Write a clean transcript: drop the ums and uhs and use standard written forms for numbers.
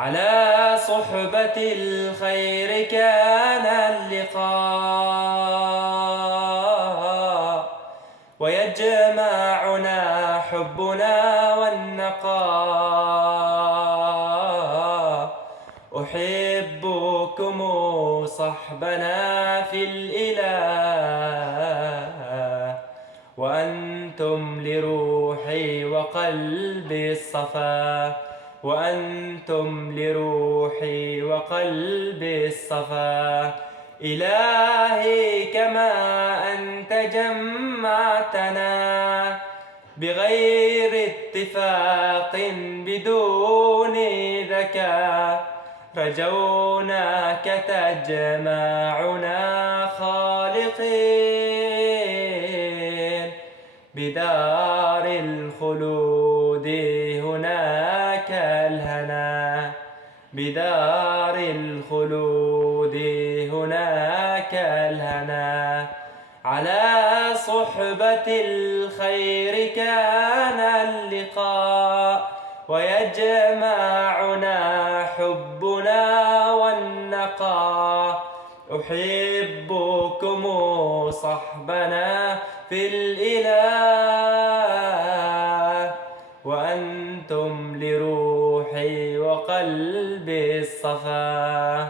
على صحبة الخير كان اللقاء، ويجمعنا حبنا والنقاء. أحبكم صحبنا في الإله، وأنتم لروحي وقلبي الصفا، وأنتم لروحي وقلبي الصفا. إلهي كما أنت جمعتنا بغير اتفاق بدون ذكاء، رجوناك تجمعنا خالقين بدار الخلود. هناك الهنا بدار الخلود، هناك الهنا. على صحبة الخير كان اللقاء، ويجمعنا حبنا والنقاء. أحبكم صحبنا في الإله، وأنتم لروحي وقلبي الصفا.